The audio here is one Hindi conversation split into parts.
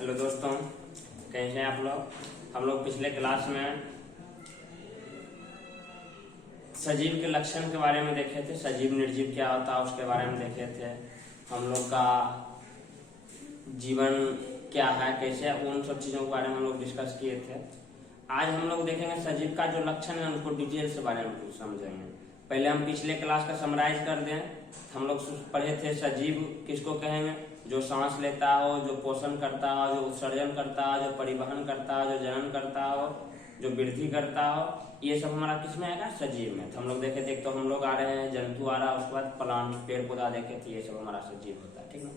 हेलो दोस्तों, कैसे हैं आप लोग। हम लोग पिछले क्लास में सजीव के लक्षण के बारे में देखे थे। सजीव निर्जीव क्या होता है उसके बारे में देखे थे। हम लोग का जीवन क्या है, कैसे है, उन सब चीजों के बारे में हम लोग डिस्कस किए थे। आज हम लोग देखेंगे सजीव का जो लक्षण है उनको डिटेल से बारे में कुछ समझेंगे। पहले हम पिछले क्लास का समराइज कर दें। हम लोग पढ़े थे सजीव किसको कहेंगे, जो सांस लेता हो, जो पोषण करता हो, जो उत्सर्जन करता हो, जो परिवहन करता हो, जो जनन करता हो, जो वृद्धि करता हो, ये सब हमारा किस में आएगा, सजीव में। तो हम लोग देखे थे, तो हम लोग आ रहे हैं जंतु आ रहा है, उसके बाद प्लांट पेड़ पौधा देखे थे, ये सब हमारा सजीव होता है, ठीक है।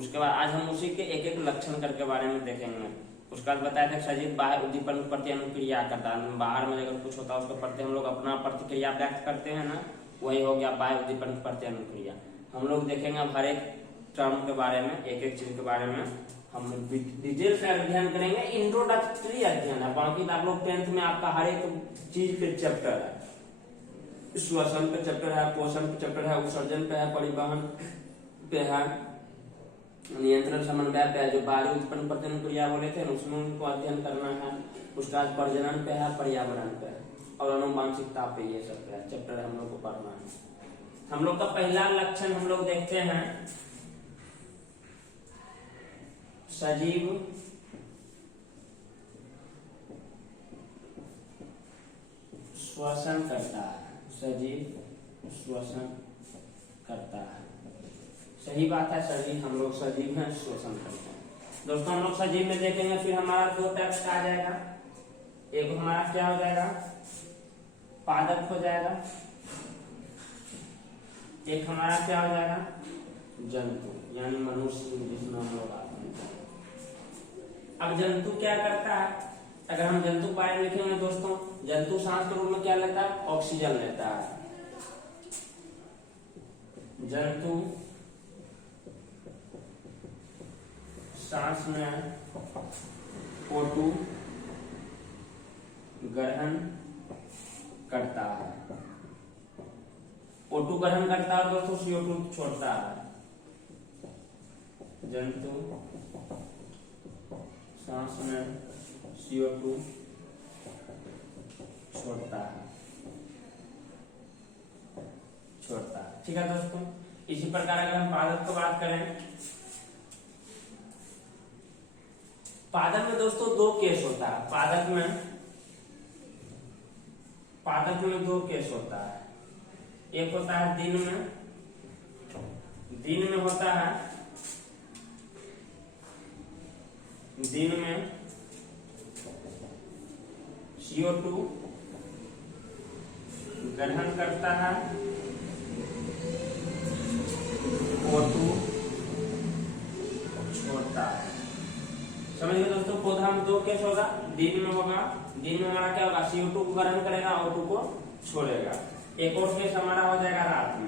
उसके बाद आज हम उसी के एक एक लक्षण करके बारे में देखेंगे। उसके बाद बताया था सजीव बाहर उद्दीपन के प्रति अनुक्रिया करता है। बाहर में अगर कुछ होता है उसके प्रति हम लोग अपना प्रतिक्रिया व्यक्त करते हैं ना, वही हो गया बाह्य उद्दीपन के प्रति अनुक्रिया। हम लोग देखेंगे अब हर एक टर्म के बारे में, एक एक चीज के बारे में हम डिटेल से अध्ययन करेंगे। इंट्रोडक्टरी अध्ययन है, बाकी आप लोग 10th में आपका हर एक चीज पे चैप्टर है। श्वसन पे चैप्टर है, पोषण पे चैप्टर है, उत्सर्जन पे है, परिवहन पे है, नियंत्रण समन्वय पे है, जो बाहरी उत्पन्न प्रति अनुक्रिया बोले थे उसमें उनको अध्ययन करना है। उसके बाद प्रजनन पे है, पर्यावरण पे है और अनुवांशिकता पे, ये सब पे चैप्टर हम लोग को पढ़ना है। हम लोग का पहला लक्षण हम लोग देखते हैं, सजीव श्वसन करता है। सजीव श्वसन करता है, सही बात है। सजीव हम लोग सजीव हैं, श्वसन करते हैं। दोस्तों हम लोग सजीव में देखेंगे, फिर हमारा दो टेक्स्ट आ जाएगा। एक हमारा क्या हो जाएगा, पादप हो जाएगा। एक हमारा क्या हो जाएगा, जंतु, यानी मनुष्य जिसमें हम लोग आते हैं। अब जंतु क्या करता है, अगर हम जंतु पाए लिखेंगे दोस्तों, जंतु सांस के रूप में क्या लेता है, ऑक्सीजन लेता है। जंतु सांस में O2 ग्रहण करता है। O2 ग्रहण करता है दोस्तों, CO2 छोड़ता है। जंतु सांस में CO2 छोड़ता है, ठीक है दोस्तों। इसी प्रकार अगर हम पादप की बात करें, पादप में दोस्तों दो केस होता है। पादप में दो केस होता है। एक होता है दिन में होता है, दिन में CO2 ग्रहण करता है, O2 छोड़ता है। समझ गए दोस्तों। पौधा में दो केस होगा, दिन में होगा, दिन में हमारा क्या होगा, CO2 को ग्रहण करेगा, O2 को छोड़ेगा। एक और केस हमारा हो जाएगा रात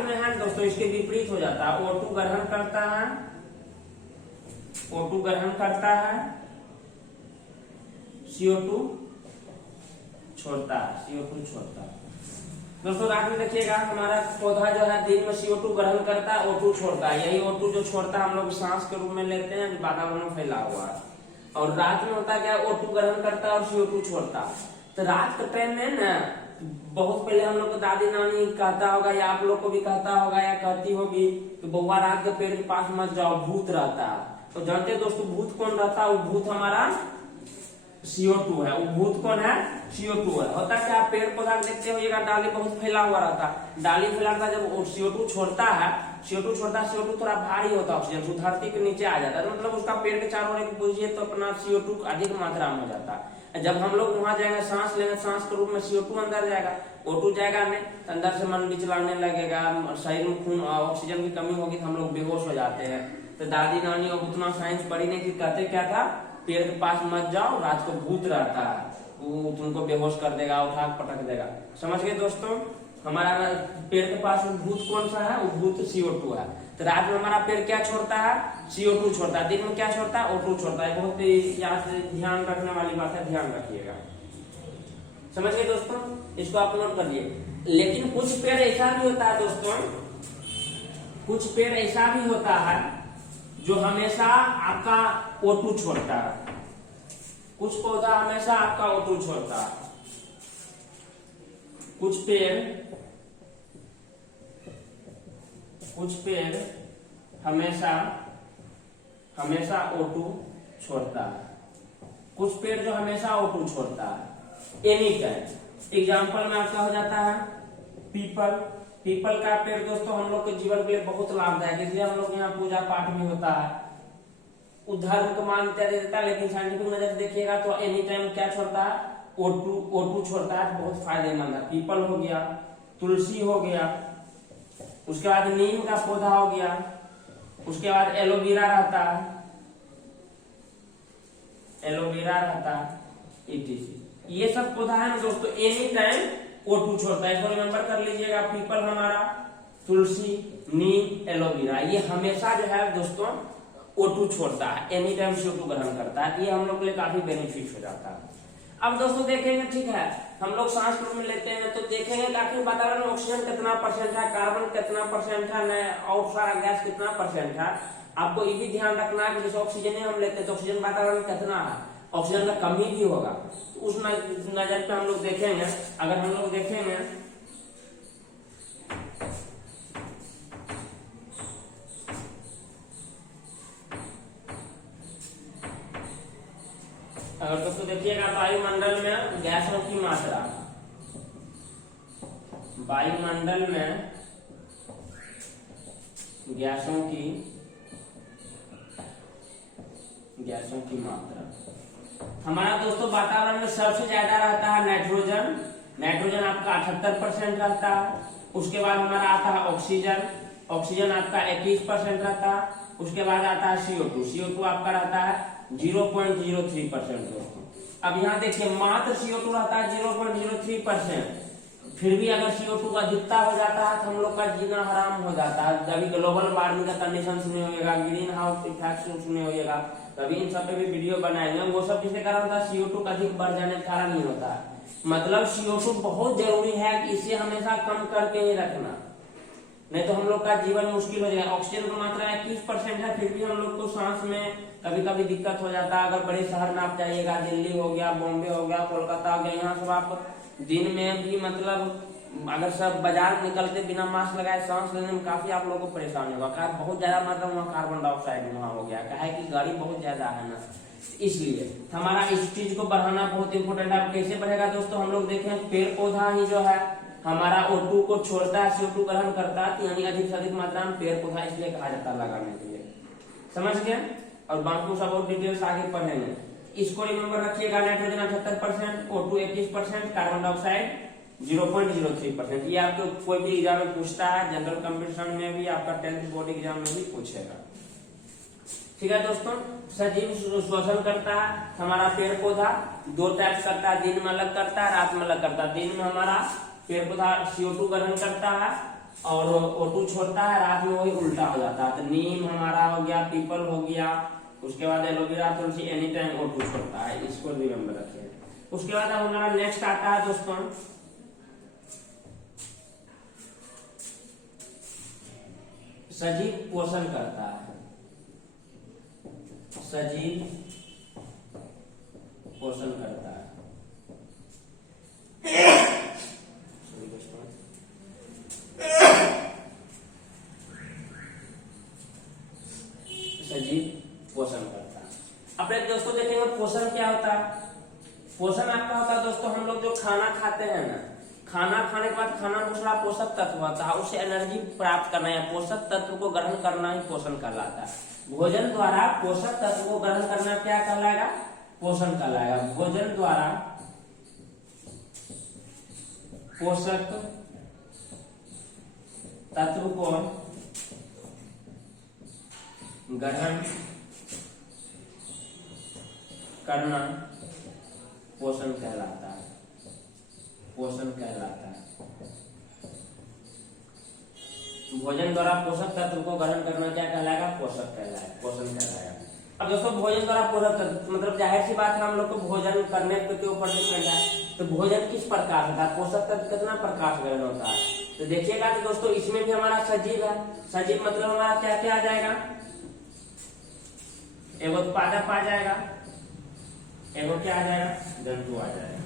में है दोस्तों, इसके विपरीत हो जाता है। O2 ग्रहण करता है, CO2 छोड़ता है। दोस्तों रात में देखिएगा, हमारा पौधा जो है दिन में CO2 ग्रहण करता है, O2 छोड़ता है। यही O2 जो छोड़ता है हम लोग सांस के रूप में लेते हैं, जो वातावरण में फैला हुआ है। और रात में होता क्या, O2 ग्रहण करता है और CO2 छोड़ता है। तो रात के टाइम में ना, बहुत पहले हम लोग को दादी नानी कहता होगा, या आप लोग को भी कहता होगा या कहती होगी कि बउआ रात के पेड़ के पास मत जाओ, भूत रहता है। तो जानते हैं दोस्तों भूत कौन रहता है, वो भूत हमारा CO2 है। वो भूत कौन है, CO2 है। होता क्या, पेड़ पौधा देखते होइएगा, डाली बहुत फैला हुआ रहता है। डाली फैला रहता है, जब वो CO2 छोड़ता है, CO2 थोड़ा भारी होता है, ऑक्सीजन तो धरती के नीचे आ जाता है। मतलब उसका पेड़ के चारों ओर बुझिए तो अपना CO2 अधिक मात्रा में हो जाता है। जब हम लोग वहां जाएंगे सांस लेंगे, सांस के रूप में CO2 अंदर जाएगा, O2 जाएगा नहीं, तो अंदर से मन बिचलाने लगेगा, शरीर में खून ऑक्सीजन की कमी होगी तो हम लोग बेहोश हो जाते हैं। तो दादी नानी अब उतना साइंस पढ़ी नहीं थी, कहते क्या था, पेड़ के पास मत जाओ, रात को भूत रहता है, वो तुमको बेहोश कर देगा, उठा पटक देगा। समझ गए दोस्तों। हमारा पेड़ के पास भूत कौन सा है, वो भूत CO2 है। तो रात में हमारा पेड़ क्या छोड़ता है, CO2 छोड़ता है। दिन में क्या छोड़ता है, O2 छोड़ता है। बहुत यहाँ से ध्यान रखने वाली बात है, ध्यान रखिएगा। समझ गए दोस्तों, इसको आप नोट करिए। लेकिन कुछ पेड़ ऐसा भी होता है दोस्तों, कुछ पेड़ ऐसा भी होता है जो हमेशा आपका O2 छोड़ता है, कुछ पौधा हमेशा आपका O2 छोड़ता है, कुछ पेड़ हमेशा O2 छोड़ता है, कुछ पेड़ जो हमेशा O2 छोड़ता है एनी टाइम। एग्जाम्पल में आपका हो जाता है पीपल का पेड़ दोस्तों हम लोग के जीवन के लिए बहुत लाभदायक है, इसलिए हम लोग यहाँ पूजा पाठ भी होता है, धर्म को मान्यता देता है, लेकिन साइंटिफिक नजर से देखिएगा तो एनी टाइम क्या छोड़ता है, O2 छोड़ता है, बहुत फायदेमंद है। पीपल हो गया, तुलसी हो गया, उसके बाद नीम का पौधा हो गया, उसके बाद एलोवेरा रहता है etc। ये सब पौधा है ना दोस्तों एनी टाइम O2 छोड़ता है, इसको रिमेंबर कर लीजिएगा। पीपल हमारा, तुलसी, नीम, एलोवेरा ये हमेशा जो है दोस्तों O2 छोड़ता है, एनी टाइम CO2 ग्रहण करता है, ये हम लोग के लिए काफी बेनिफिट हो जाता है। अब दोस्तों देखेंगे, ठीक है, हम लोग सांस में लेते हैं तो देखेंगे कि आखिर वातावरण में ऑक्सीजन कितना परसेंट है, कार्बन कितना परसेंट है और सारा गैस कितना परसेंट है। आपको ये भी ध्यान रखना है कि जैसे ऑक्सीजन ही हम लेते हैं तो ऑक्सीजन वातावरण में कितना है, ऑक्सीजन का कमी भी होगा, तो उस नजर पे हम लोग देखेंगे। अगर हम लोग देखेंगे अगर दोस्तों देखिएगा वायुमंडल में गैसों की मात्रा, वायुमंडल में गैसों की मात्रा हमारा दोस्तों वातावरण में सबसे ज्यादा रहता है नाइट्रोजन आपका 78% रहता है। उसके बाद हमारा आता है ऑक्सीजन आपका 21% रहता है। उसके बाद आता है CO2 आपका रहता है 0.03% दोस्तों। अब यहाँ देखिए मात्र CO2 रहता है 0.03%, फिर भी अगर CO2 का अधिकता हो जाता है तो हम लोग का जीना हराम हो जाता है। कभी ग्लोबल वार्मिंग का कंडीशन सुने होगा, ग्रीन हाउस इफेक्ट सुने होगा, कभी इन सब पे भी वीडियो बनाएंगे। वो सब किसके कारण होता है, CO2 का अधिक बढ़ जाने के कारण ही होता है। मतलब CO2 बहुत जरूरी है कि इसे हमेशा कम करके ही रखना, नहीं तो हम लोग का जीवन मुश्किल हो जाएगा। ऑक्सीजन की मात्रा 21% है, फिर भी हम लोग को सांस में कभी कभी दिक्कत हो जाता है। अगर बड़े शहर में आप जाइएगा, दिल्ली हो गया, बॉम्बे हो गया, कोलकाता हो गया, यहाँ सब आप दिन में भी मतलब अगर सब बाजार निकलते बिना मास्क लगाए सांस लेने में काफी आप लोगों को परेशानी होगा। बहुत ज्यादा मात्रा वहाँ कार्बन डाइऑक्साइड वहाँ हो गया, क्या है कि गाड़ी बहुत ज्यादा है ना, इसलिए हमारा इस चीज को बढ़ाना बहुत इंपॉर्टेंट है। कैसे बढ़ेगा दोस्तों, हम लोग देखें पेड़ पौधा ही जो है हमारा O2 को छोड़ता है, CO2 ग्रहण करता है, यानी अधिक से अधिक मात्रा में पेड़ पौधा इसलिए कहा जाता है लगाने के लिए। समझ गए? और बाकी सब और डिटेल्स आगे पढ़ेंगे। इसको रिमेंबर रखिएगा, नाइट्रोजन 78%, O2 21%, कार्बन डाइऑक्साइड 0.03%। ये आपको कोई भी एग्जाम में पूछता है, जनरल कंपटीशन में भी, आपका 10th बोर्ड एग्जाम में भी पूछेगा। ठीक है दोस्तों, सजीव श्वसन करता है हमारा पेड़ पौधा, 2 टाइप करता है, दिन में अलग करता है, रात में अलग करता है। दिन में हमारा पेड़ पौधा CO2 ग्रहण करता है और O2 छोड़ता है, रात में वही उल्टा हो जाता है। तो नीम हमारा हो गया, पीपल हो गया, उसके बाद एलोवेरा, तुलसी एनी टाइम O2 छोड़ता है, इसको रिमेंबर रखिए। उसके बाद हमारा नेक्स्ट आता है दोस्तों सजीव पोषण करता है, सजीव पोषण करता है। सजीव पोषण करता है। अब एक दोस्तों देखेंगे पोषण क्या होता है। पोषण आपका होता है दोस्तों, हम लोग जो खाना खाते हैं ना, खाना खाने के बाद खाना दूसरा पोषक तत्व होता है, उससे एनर्जी प्राप्त करना है, पोषक तत्व को ग्रहण करना ही पोषण कहलाता है। भोजन द्वारा पोषक तत्व को ग्रहण करना क्या कहलाएगा, पोषण कहलाएगा। भोजन द्वारा पोषक तत्व को ग्रहण करना पोषण कहलाता है, पोषण कहलाता है। भोजन द्वारा पोषक तत्व को ग्रहण करना क्या कहलाएगा, पोषक कहलाएगा, पोषण कहलाएगा। अब दोस्तों भोजन द्वारा पोषक तत्व मतलब जाहिर सी बात है, हम लोग को भोजन करने के ऊपर डिपेंड है। तो भोजन किस प्रकार होता है, पोषक तत्व कितना प्रकार से ग्रहण होता है। तो देखिएगा कि दोस्तों इसमें भी हमारा सजीव है। सजीव मतलब हमारा क्या क्या आ जाएगा, एगो पादप आ जाएगा, एगो क्या आ जाएगा, जंतु आ जाएगा।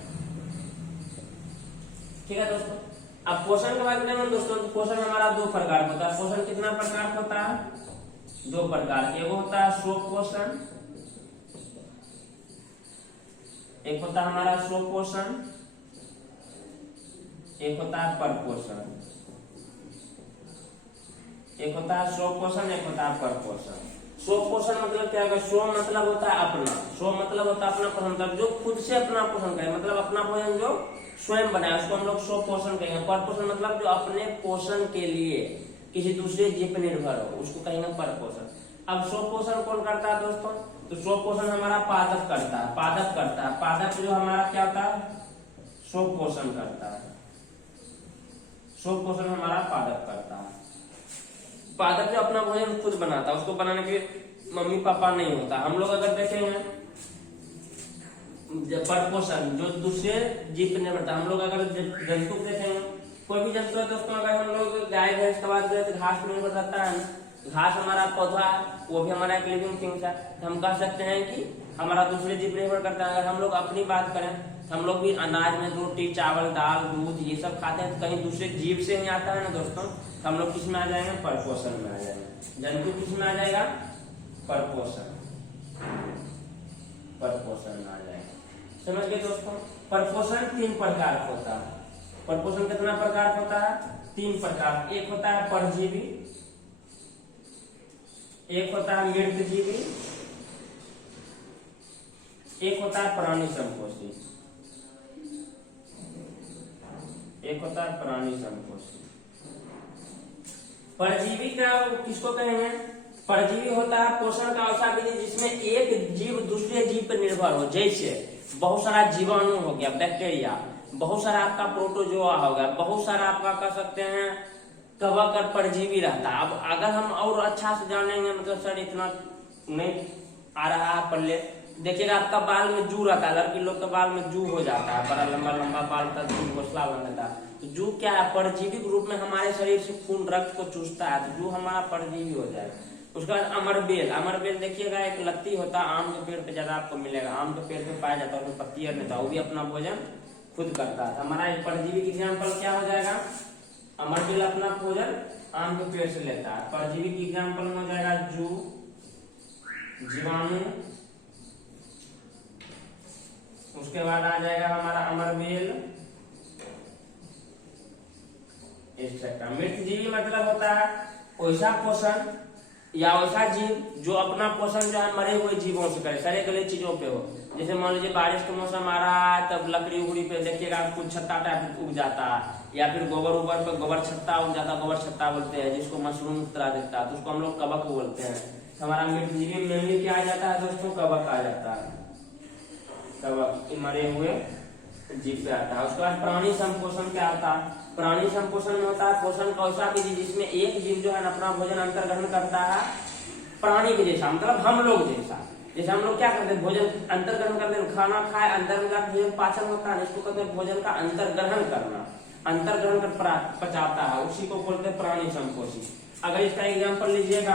ठीक है दोस्तों। अब पोषण के बारे में दोस्तों, पोषण हमारा दो प्रकार होता है। पोषण कितना प्रकार होता है, दो प्रकार। एगो होता है स्वपोषण, एक होता है हमारा स्वपोषण, एक होता है परपोषण। एक होता है स्वपोषण, एक होता है परपोषण। स्वपोषण मतलब क्या होगा, स्व मतलब होता है अपना, स्व मतलब होता है अपना पोषण, मतलब जो खुद से अपना पोषण करे, मतलब अपना भोजन जो स्वयं बनाए उसको हम लोग स्वपोषण कहेंगे। परपोषण मतलब जो अपने पोषण के लिए किसी दूसरे जीव पर निर्भर हो उसको कहेंगे परपोषण। अब स्वपोषण कौन करता है दोस्तों, तो स्वपोषण हमारा पादप करता है, पादप करता है। पादप जो हमारा क्या होता है, स्वपोषण करता है। स्वपोषण हमारा पादप करता है। पादप जो अपना भोजन खुद बनाता है, उसको बनाने के मम्मी पापा नहीं होता। हम लोग अगर देखेंगे परपोषण जो दूसरे जीव पर निर्भर, हम लोग अगर जंतु देखेंगे, कोई भी जंतु है दोस्तों, अगर हम लोग गाय भैंस के बाद तो घास पर निर्भर रहता है, घास हमारा पौधा है, वो भी हमारा एक लिविंग थिंग्स है। तो हम कह सकते हैं कि हमारा दूसरे जीव निर्भर करता है। अगर हम लोग अपनी बात करें, हम लोग भी अनाज में रोटी चावल दाल दूध ये सब खाते हैं, तो कहीं दूसरे जीव से ही आता है ना दोस्तों। तो हम लोग किस में आ जाएंगे, परपोषण में आ जाएंगे। जंतु किस में आ जाएगा, परपोषण, परपोषण में आ जाएगा। समझ गए दोस्तों। परपोषण तीन प्रकार का होता है। परपोषण कितना प्रकार होता है, तीन प्रकार। एक होता है परजीवी, एक होता है मृतजीवी, एक होता है प्राणी संपोषी, एक होता है प्राणी संपोषी। परजीवी का किसको कहेंगे, परजीवी होता है पोषण का ऐसा विधि जिसमें एक जीव दूसरे जीव पर निर्भर हो। जैसे बहुत सारा जीवाणु हो गया, बैक्टीरिया, बहुत सारा आपका प्रोटोजोआ हो गया, बहुत सारा आपका कह सकते हैं कवक और परजीवी रहता है। अब अगर हम और अच्छा से जानेंगे, मतलब सर इतना नहीं आ रहा है पल्ले, देखिएगा आपका बाल में जू रहता है, लड़की लोग के बाल में जू हो जाता है, बड़ा लंबा लंबा बाल का जू घोसला बन जाता है। तो जू क्या है, परजीवी के रूप में हमारे शरीर से खून रक्त को चूसता है, तो जू हमारा परजीवी हो जाएगा। उसके बाद अमरबेल, अमरबेल देखिएगा एक लत्ती होता है, आम के पेड़ पे ज्यादा आपको मिलेगा, आम के पेड़ पे पाया जाता है, उसमें पत्ती नहीं था, वो भी अपना भोजन खुद करता है। हमारा एक परजीवी की एग्जाम्पल क्या हो जाएगा, अमरबेल अपना भोजन आम के पेड़ से लेता है। परजीवी की एग्जाम्पल में हो जाएगा जू, जीवाणु, उसके बाद आ जाएगा हमारा अमरबेल, एक्सेट्रा। मृतजीवी मतलब होता है वैसा पोषण या वैसा जीव जो अपना पोषण जो है मरे हुए जीवों से करे, सड़े गले चीजों पे हो। जैसे मान लीजिए बारिश का मौसम आ रहा है, तब लकड़ी उकड़ी पे देखिएगा कुछ छत्ता टाइप उग जाता है, या फिर गोबर उबर पे गोबर छत्ता उग जाता है, गोबर छत्ता बोलते हैं, जिसको मशरूम तरह दिखता है, तो उसको हम लोग कवक बोलते हैं। हमारा मृतजीवी में क्या आ जाता है दोस्तों, कवक आ जाता है, कवक मरे हुए जीव पे आता है। उसके बाद प्राणी संपोषण क्या आता है, प्राणी संपोषण में होता है पोषण का ऐसा विधि जिसमें एक जीव जो है अपना भोजन अंतर ग्रहण करता है प्राणी के जैसा, मतलब हम लोग जैसा। जैसे हम लोग क्या करते हैं, भोजन अंतर ग्रहण करते हैं, खाना खाए अंदर में जाकर भोजन पाचन होता है, इसको कहते हैं भोजन का अंतर ग्रहण करना, अंतर ग्रहण कर पचाता है, उसी को बोलते हैं प्राणी संपोषी। अगर इसका एग्जाम्पल लीजिएगा,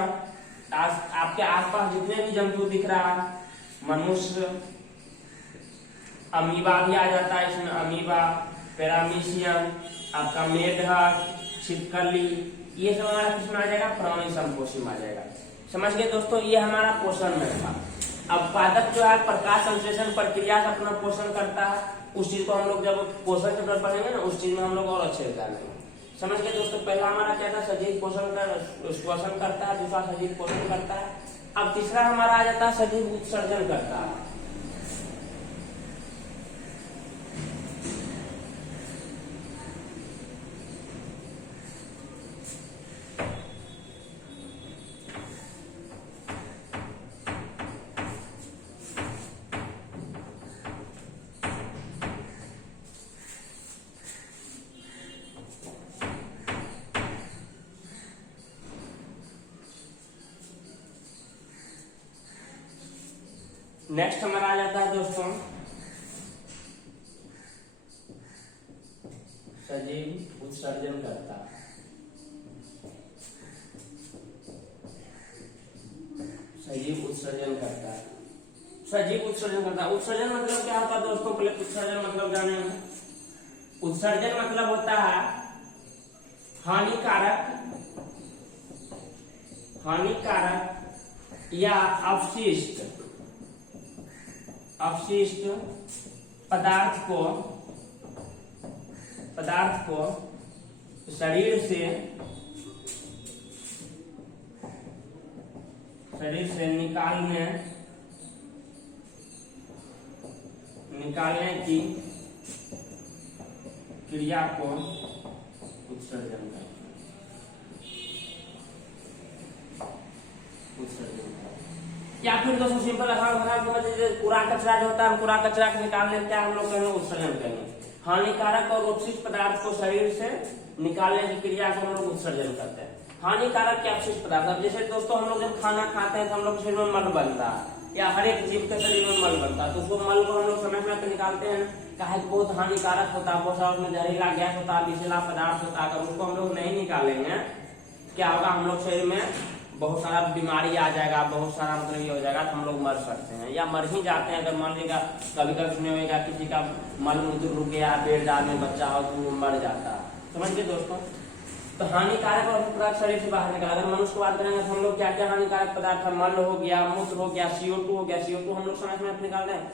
आपके आसपास जितने भी जंतु दिख रहा है, मनुष्य, अमीबा भी आ जाता है इसमें, अमीबा, पैरामीशियम, आपका मेढक, छिपकली, ये सब हमारा किसमें आ जाएगा, प्राणी संपोषी में आ जाएगा। समझ गए दोस्तों, ये हमारा पोषण में था। अब पादप जो है प्रकाश संश्लेषण प्रक्रिया से अपना पोषण करता है, उस चीज को हम लोग जब पोषण के तरफ पढ़ेंगे ना, उस चीज में हम लोग और अच्छे से जानेंगे। समझ गए दोस्तों, पहला हमारा क्या था, सजीव पोषण करता है, दूसरा सजीव पोषण करता है। अब तीसरा हमारा आ जाता है सजीव उत्सर्जन करता है। नेक्स्ट हमारा आ जाता है दोस्तों सजीव उत्सर्जन करता। सजीव उत्सर्जन करता है। सजीव उत्सर्जन करता है। उत्सर्जन मतलब क्या होता है दोस्तों, पहले उत्सर्जन मतलब जानेंगे। उत्सर्जन मतलब होता है हानिकारक या अपशिष्ट पदार्थ को शरीर से निकालने की क्रिया को उत्सर्जन कहते हैं। या फिर दोस्तों सिंपल कूड़ा कचरा जो होता है, कूड़ा कचरा को निकालने क्या हम लोग कहेंगे, उत्सर्जन कहेंगे। हानिकारक और अपशिष्ट पदार्थ को शरीर से निकालने की क्रिया को हम लोग उत्सर्जन करते हैं। हानिकारक क्या अपशिष्ट पदार्थ, जैसे दोस्तों हम लोग जब खाना खाते हैं तो हम लोग शरीर में मल बनता है, या हर एक जीव के शरीर में मल बनता है, तो उसको मल को हम लोग समय समय पर निकालते हैं। काहे बहुत हानिकारक होता है, बहुत सारा उसमें जहरीला गैस होता है, विषैला पदार्थ होता है। अगर उसको हम लोग नहीं निकालेंगे क्या होगा, हम लोग शरीर में बहुत सारा बीमारी आ जाएगा, बहुत सारा मतलब ये हो जाएगा, तो हम लोग मर सकते हैं या मर ही जाते हैं। अगर मान लीजिएगा कभी कभी सुने होगा किसी का मल मूत्र रुक गया, पेट दाल में बच्चा हो तो मर जाता है, समझिए दोस्तों। तो हानिकारक और पदार्थ शरीर से बाहर निकला। अगर मनुष्य की बात करेंगे तो हम लोग क्या क्या हानिकारक पदार्थ है, मल हो गया, मूत्र हो गया, CO2 हो गया। CO2 हम लोग सांस में निकाल रहे हैं,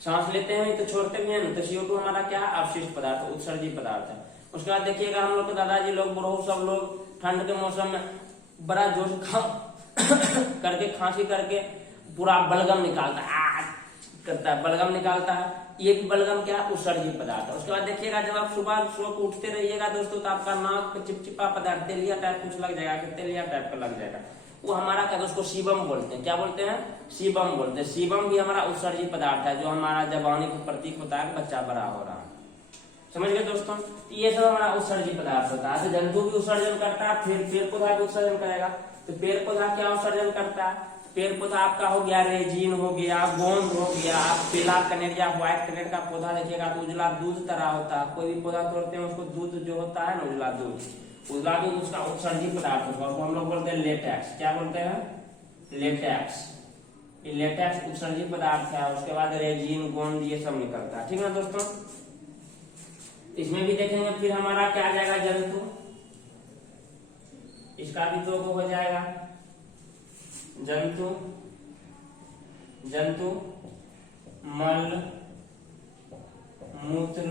सांस लेते हैं तो छोड़ते भी हैं, तो CO2 हमारा क्या अपशिष्ट पदार्थ, उत्सर्जित पदार्थ है। उसके बाद देखिएगा हम लोग के दादाजी लोग, बुढ़ऊ सब लोग ठंड के मौसम में बड़ा जोश करके खांसी करके पूरा बलगम निकालता है, करता है, बलगम निकालता है। ये भी बलगम क्या, उत्सर्जित पदार्थ है। उसके बाद देखिएगा जब आप सुबह को उठते रहिएगा दोस्तों, तो आपका नाक पे चिपचिपा पदार्थ तेलिया टाइप कुछ लग जाएगा, तेलिया टाइप का लग जाएगा, वो हमारा क्या, उसको सीबम बोलते हैं। क्या बोलते हैं, सीबम बोलते हैं। सीबम भी हमारा उत्सर्जित पदार्थ है, जो हमारा जवानी का प्रतीक होता है, बच्चा बड़ा हो रहा है, समझ गए दोस्तों। ये सब हमारा उत्सर्जित पदार्थ होता है। तो जंतु भी उत्सर्जन करता है, फिर पेड़ पौधा भी उत्सर्जन करेगा। तो पेड़ पौधा क्या उत्सर्जन करता है, पेड़ पौधा आपका हो गया रेजिन हो गया, गोंद हो गया, आप पीला कनेर या व्हाइट कनेर का पौधा देखिएगा तो उजला दूध तरह होता है। कोई भी पौधा तोड़ते हैं उसको दूध जो होता है ना, उजला दूध उसका उत्सर्जित पदार्थ होता है, उसको हम लोग बोलते हैं लेटेक्स। क्या बोलते हैं, लेटेक्स। ये लेटेक्स उत्सर्जित पदार्थ है। उसके बाद रेजिन, गोंद, ये सब निकलता है, ठीक है दोस्तों। इसमें भी देखेंगे फिर हमारा क्या आ जाएगा, जंतु, इसका भी दो हो जाएगा। जंतु मल मूत्र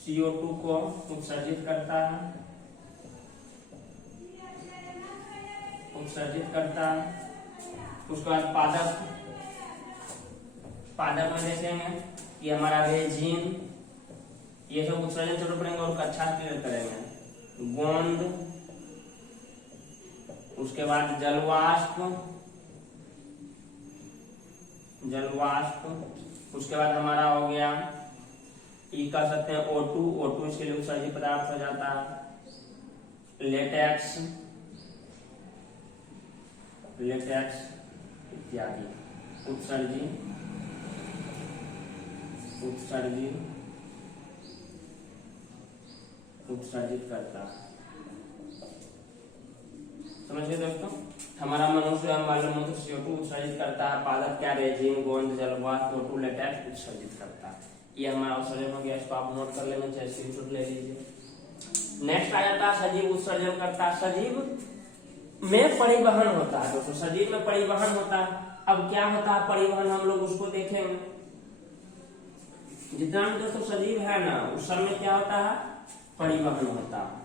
CO2 को उत्सर्जित करता है, उसके बाद पादप में देखेंगे कि हमारा रेजिन, ये सब उत्सर्जन छोटे पड़ेंगे और अच्छा क्लियर करेंगे। गोंद, उसके बाद जलवाष्प, उसके बाद हमारा हो गया ई कह सकते हैं O2 इसके लिए उत्सर्जित पदार्थ हो जाता है। लेटेक्स इत्यादि उत्सर्जित करता है, समझ गए दोस्तों। हमारा मनुष्य मल मूत्र CO2 उत्सर्जित करता है, पादप क्या रेजिन, गोंद, जलवाष्प, O2, लेटेक्स उत्सर्जित करता है। ये हमारा उत्सर्जन हो गया, इसको आप नोट कर लेना, चाहे स्क्रीनशॉट ले लीजिए। नेक्स्ट आ जाता है सजीव उत्सर्जन करता है। सजीव में परिवहन होता है दोस्तों, सजीव में परिवहन होता है। अब क्या होता है परिवहन, हम लोग उसको देखेंगे। जितना भी दोस्तों सजीव है ना, उस सब में क्या होता है, परिवहन होता है।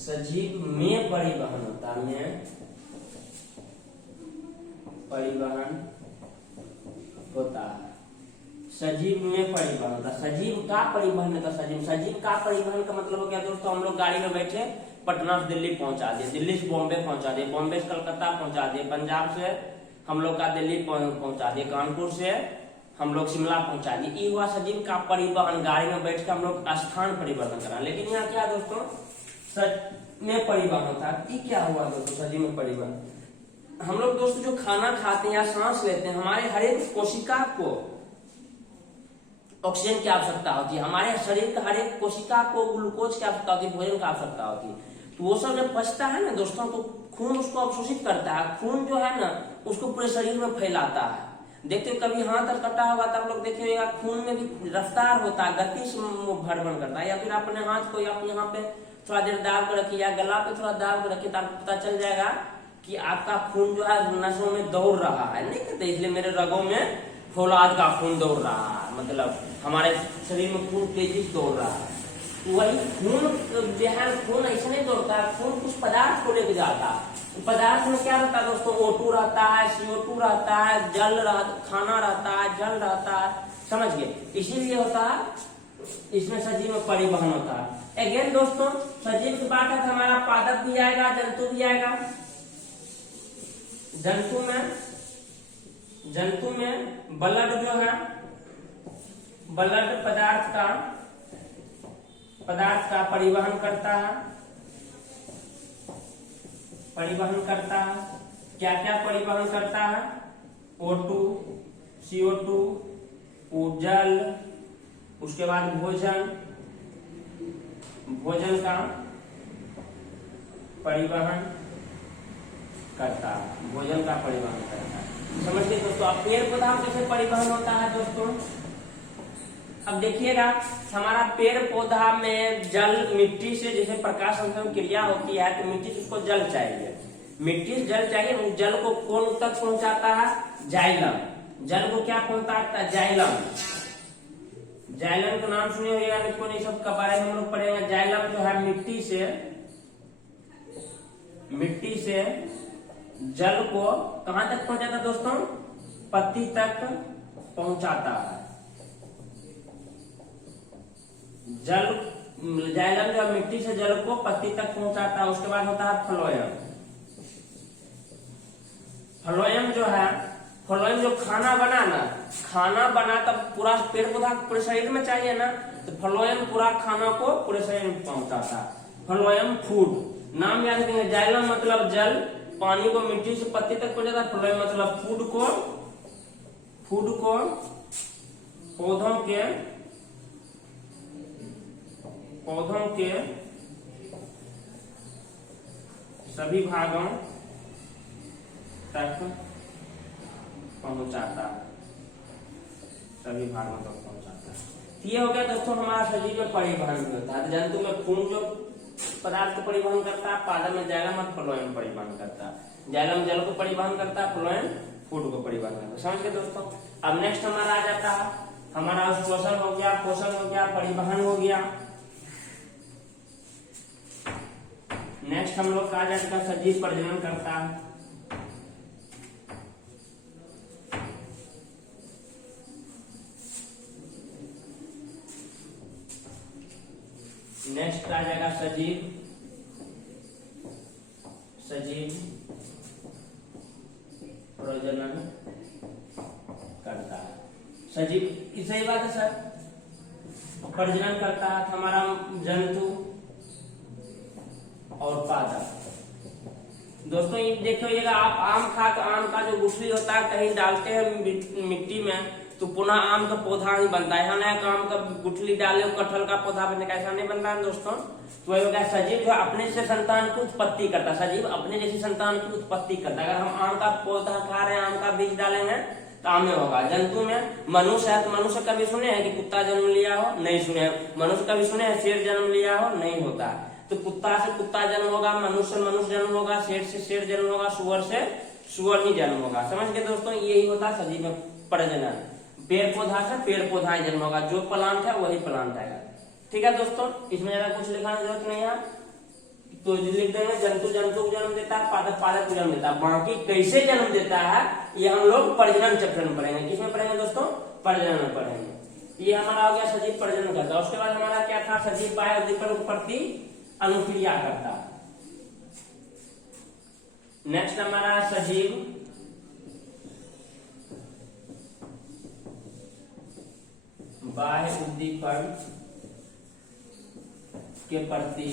सजीव में परिवहन होता है, सजीव में परिवहन होता है। सजीव का परिवहन होता है। सजीव का परिवहन का मतलब हो गया दोस्तों, हम लोग गाड़ी में बैठे पटना से दिल्ली पहुंचा दिए, दिल्ली से बॉम्बे पहुंचा दिए, बॉम्बे से कलकत्ता पहुंचा दिए, पंजाब से हम लोग का दिल्ली पहुंचा दिए, कानपुर से हम लोग शिमला पहुंचा दिए। ये हुआ सजीव का परिवहन, गाड़ी में बैठ के हम लोग स्थान परिवर्तन करा। लेकिन यहाँ क्या दोस्तों, सच में परिवहन था। ये क्या हुआ दोस्तों, सजीव में परिवहन। हम लोग दोस्तों जो खाना खाते हैं या सांस लेते हैं, हमारे हर एक कोशिका को ऑक्सीजन की आवश्यकता होती है। हमारे शरीर का हर एक कोशिका को ग्लूकोज की आवश्यकता होती है, भोजन की आवश्यकता होती है। तो वो सब जब पचता है ना दोस्तों, तो खून उसको अवशोषित करता है। खून जो है ना उसको पूरे शरीर में फैलाता है। देखते हो कभी हाथ और कटा होगा तब लोग देखे होगा, खून में भी रफ्तार होता है, गति से भ्रमण करता है। या फिर अपने हाथ को आप यहाँ पे थोड़ा देर दाब कर रखिए या गला पे थोड़ा दाब कर रखिए, तो आपको पता चल जाएगा कि आपका खून जो है नसों में दौड़ रहा है। नहीं कहते इसलिए मेरे रगों में फौलाद का खून दौड़ रहा है, मतलब हमारे शरीर में खून तेजी से दौड़ रहा है। वही खून जो है, खून ऐसे नहीं दौड़ता है, खून कुछ पदार्थ को लेकर जाता है। पदार्थ में क्या रहता है दोस्तों, O2 रहता है, CO2 रहता है, जल खाना रहता है, जल रहता है, समझ गए। इसीलिए होता है इसमें सजीव में परिवहन होता है। अगेन दोस्तों सजीव की बात है तो हमारा पादप भी आएगा, जंतु भी आएगा। जंतु में ब्लड जो है, ब्लड पदार्थ का परिवहन करता है। क्या क्या परिवहन करता है, O2, CO2, जल, उसके बाद भोजन का परिवहन करता है। समझ गए दोस्तों। अब पेड़ पौधा कैसे परिवहन होता है दोस्तों, अब देखिएगा हमारा पेड़ पौधा में जल, मिट्टी से जैसे प्रकाश संश्लेषण क्रिया होती है, तो मिट्टी से उसको जल चाहिए, जल को कौन तक पहुंचाता है, जाइलम। जल को क्या पहुंचाता है, जाइलम का नाम सुने होगा, लेकिन इस सब के बारे में हम लोग पढ़ेंगे। जाइलम जो है मिट्टी से जल को कहां तक पहुंचाता है दोस्तों, पत्ती तक पहुंचाता है। जाइलम जो मिट्टी से जल को पत्ती तक पहुंचाता है। उसके बाद होता है फ्लोएम जो खाना बना तब पूरा पेड़ पौधा पूरे शरीर में चाहिए ना, तो फ्लोएम पूरा खाना को पूरे शरीर में पहुंचाता है। फ्लोएम फूड, नाम याद रखेंगे। जाइलम मतलब जल, पानी को मिट्टी से पत्ती तक पहुंचाता है। फ्लोएम मतलब फूड को पौधों के सभी भागों तक पहुंचाता है। ये हो गया दोस्तों हमारा शरीर में परिवहन होता है। जंतु में खून जो पदार्थ को परिवहन करता है, पादप में जाइलम और फ्लोएम परिवहन करता है। जाइलम जल को परिवहन करता है, फ्लोएम फूड को परिवहन करता है। समझ गए दोस्तों। अब नेक्स्ट हमारा आ जाता है, हमारा श्वसन हो गया, पोषण हो गया, परिवहन हो गया। नेक्स्ट हम लोग का जाता है सजीव प्रजनन करता है। नेक्स्ट आ जाएगा सजीव प्रजनन करता है। सजीव सही बात है सर, प्रजनन करता है हमारा जंतु और पादप। दोस्तों ये देखिएगा, आप आम का जो गुठली होता है कहीं डालते हैं मिट्टी में, तो पुनः आम का पौधा ही बनता है। यहाँ आम का गुठली डाले कटहल का पौधा बनने का ऐसा नहीं बनता है दोस्तों। तो वही होगा सजीव जो अपने से संतान की उत्पत्ति करता है। सजीव अपने जैसी संतान की उत्पत्ति करता है। अगर हम आम का पौधा खा रहे हैं, आम का बीज डालेंगे तो आम में होगा। जंतु में मनुष्य है, तो मनुष्य कभी सुने हैं कि कुत्ता जन्म लिया हो, नहीं सुने। मनुष्य कभी सुने हैं शेर जन्म लिया हो, नहीं होता। तो कुत्ता से कुत्ता जन्म होगा, मनुष्य से मनुष्य जन्म होगा, शेर से शेर जन्म होगा, सुअर से सुअर ही जन्म होगा। समझ गए दोस्तों, यही होता है सजीव में प्रजनन। पेड़ पौधा से पेड़ पौधा ही जन्म होगा, जो प्लांट है वही प्लांट आएगा। ठीक है दोस्तों, इसमें ज्यादा कुछ लिखाने की जरूरत नहीं है, तो लिख देंगे जंतु जंतु को जन्म देता है, पादप पादप को जन्म देता है। बाकी कैसे जन्म देता है ये हम लोग प्रजनन चक्र में पढ़ेंगे। किसमें पढ़ेंगे दोस्तों, प्रजनन में पढ़ेंगे। ये हमारा हो गया सजीव प्रजनन करता है। उसके बाद हमारा क्या था, सजीव बाह्य उद्दीपन के प्रति अनुक्रिया करता है। नेक्स्ट हमारा सजीव बाह्य उद्दीपन के प्रति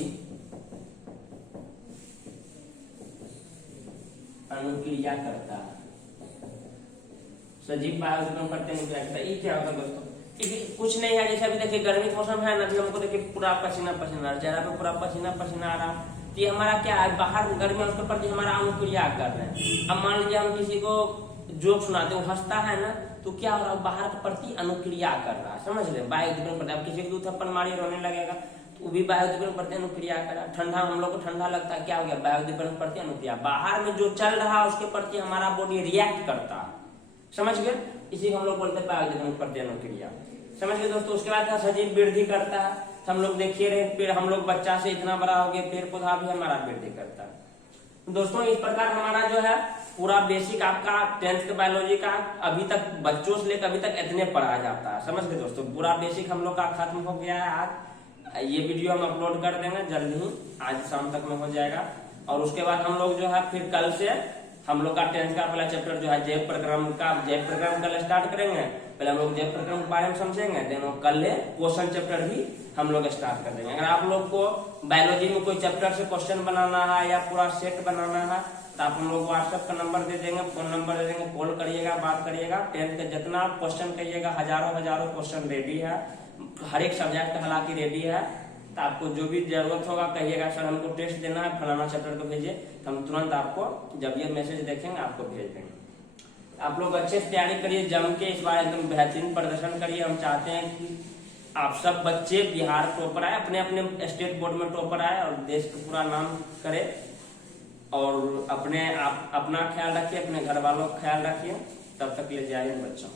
अनुक्रिया करता है। सजीव बाह्य उद्दीपन प्रति अनुक्रिया करता है। ये क्या होगा दोस्तों? कुछ नहीं है, जैसे अभी देखिए गर्मी का मौसम है ना, अभी हमको देखिए पूरा पसीना पसीना, चेहरा पे पूरा पसीना पसीना आ रहा, तो ये हमारा क्या है, बाहर गर्मी उसके प्रति हमारा अनुक्रिया कर रहे हैं। अब मान लीजिए हम किसी को जोक सुनाते, वो हंसता है ना, तो क्या हो रहा है, बाहर के प्रति अनुक्रिया कर रहा है, समझ ले, बाह्य उद्दीपन प्रति। अब किसी को 2 थप्पड़ मारिए रोने लगेगा, तो वो भी बाह्य उद्दीपन प्रति अनुक्रिया कर रहा है। ठंडा, हम लोग को ठंडा लगता है, क्या हो गया, बाह्य उद्दीपन प्रति अनुक्रिया। बाहर में जो चल रहा है उसके प्रति हमारा बॉडी रिएक्ट करता है, समझ गए, इसी को हम लोग बोलते हैं बाह्य उद्दीपन प्रति अनुक्रिया, समझ गए दोस्तों। उसके बाद सजीव वृद्धि करता है, हम लोग देखिए रहे पेड़, हम लोग बच्चा से इतना बड़ा हो गए, पेड़ पौधा भी हमारा वृद्धि करता है। दोस्तों इस प्रकार हमारा जो है पूरा बेसिक आपका 10th के बायोलॉजी का अभी तक बच्चों से लेकर अभी तक इतने पढ़ाया जाता है, समझ गए दोस्तों। पूरा बेसिक हम लोग का खत्म हो गया है। आज ये वीडियो हम अपलोड कर देंगे जल्द ही, आज शाम तक में हो जाएगा। और उसके बाद हम लोग जो है फिर कल से हम लोग का 10th का पहला चैप्टर जो है जैव प्रक्रम कल स्टार्ट करेंगे। पहले हम लोग जैव प्रक्रम के बारे में समझेंगे, देन कल क्वेश्चन चैप्टर भी हम लोग स्टार्ट कर देंगे। अगर आप लोग को बायोलॉजी में कोई चैप्टर से क्वेश्चन बनाना है या पूरा सेट बनाना है, तो आप हम लोग व्हाट्सएप का नंबर दे देंगे, फोन नंबर दे देंगे, कॉल करिएगा, बात करिएगा। 10th के जितना आप क्वेश्चन कहिएगा, हजारों क्वेश्चन रेडी है, हर एक सब्जेक्ट का हालांकि रेडी है। तो आपको जो भी जरूरत होगा कहिएगा, सर हमको टेस्ट देना है, फलाना चैप्टर को भेजिए, तो हम तुरंत आपको जब ये मैसेज देखेंगे आपको भेज देंगे। आप लोग अच्छे से तैयारी करिए, जम के इस बार एकदम बेहतरीन प्रदर्शन करिए। हम चाहते हैं कि आप सब बच्चे बिहार टॉपर आए, अपने अपने स्टेट बोर्ड में टॉपर आए और देश का पूरा नाम करे। और अपना ख्याल रखिए, अपने घर वालों का ख्याल रखिए। तब तक ले जाइए बच्चों।